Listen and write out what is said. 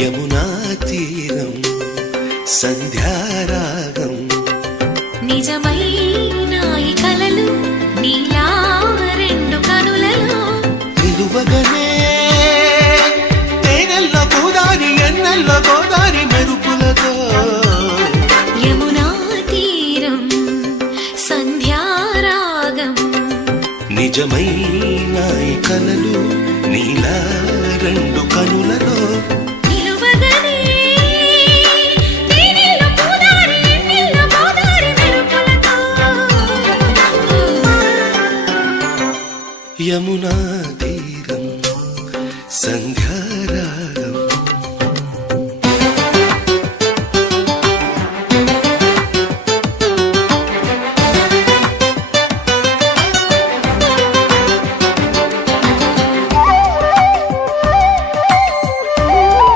యమునా తీరం సంధ్యారాగం నిజమైన ఈ కలలు నీలా రెండు కనులలో నిలువగనే తేనెల్ల గోదారి ఎన్నెల్ల గోదారి మెరుపులతో యమునా తీరం సంధ్యారాగం నిజమైన ఈ కలలు నీలా రెండు కనులలో యమునా